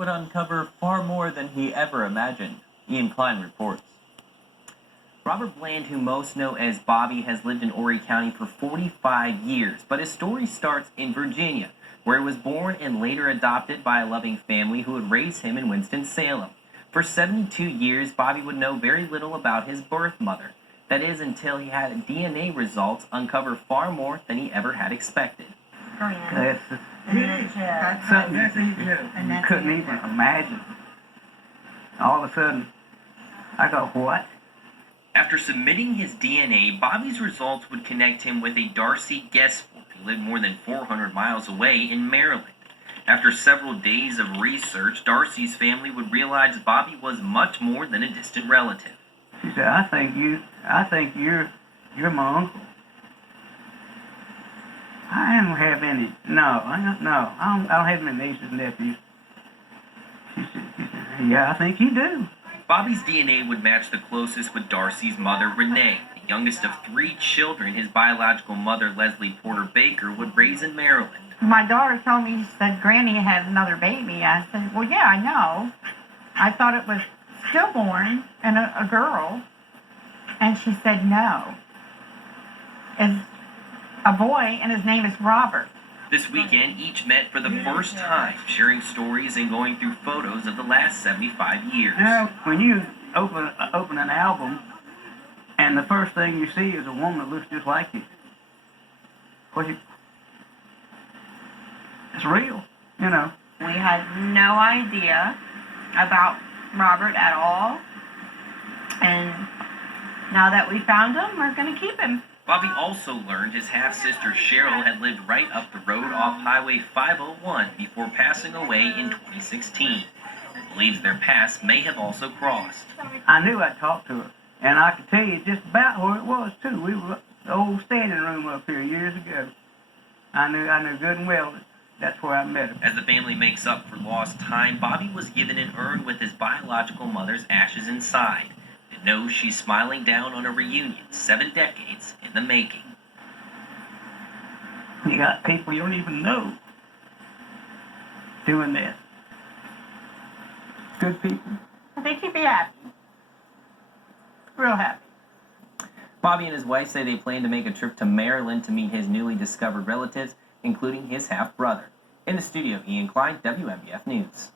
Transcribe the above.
would uncover far more than he ever imagined. Ian Klein reports. Robert Bland, who most know as Bobby, has lived in Horry County for 45 years, but his story starts in Virginia, where he was born and later adopted by a loving family who would raise him in Winston-Salem. For 72 years, Bobby would know very little about his birth mother. That is, until he had DNA results uncover far more than he ever had expected. That's something you couldn't even imagine. All of a sudden, I go, what? After submitting his DNA, Bobby's results would connect him with a Darcy Guessfork who lived more than 400 miles away in Maryland. After several days of research, Darcy's family would realize Bobby was much more than a distant relative. She said, I think you're my uncle. I don't have any, I don't have any nieces and nephews. She said, yeah, I think you do. Bobby's DNA would match the closest with Darcy's mother, Renee, the youngest of 3 children his biological mother, Leslie Porter Baker, would raise in Maryland. My daughter told me, she said, Granny had another baby. I said, well, yeah, I know. I thought it was stillborn and a girl. And she said, no. It's a boy, and his name is Robert. This weekend, each met for the first time, sharing stories and going through photos of the last 75 years. When you open an album, and the first thing you see is a woman that looks just like you, it's real, you know. We had no idea about Robert at all. And now that we found him, we're going to keep him. Bobby also learned his half-sister Cheryl had lived right up the road off Highway 501 before passing away in 2016. He believes their paths may have also crossed. I knew I'd talk to her, and I could tell you just about where it was, too. We were the old standing room up here years ago. I knew good and well that's where I met her. As the family makes up for lost time, Bobby was given an urn with his biological mother's ashes inside. And knows she's smiling down on a reunion 7 decades in the making. You got people you don't even know doing this. Good people. I think he'd be happy. Real happy. Bobby and his wife say they plan to make a trip to Maryland to meet his newly discovered relatives, including his half-brother. In the studio, Ian Klein, WMBF News.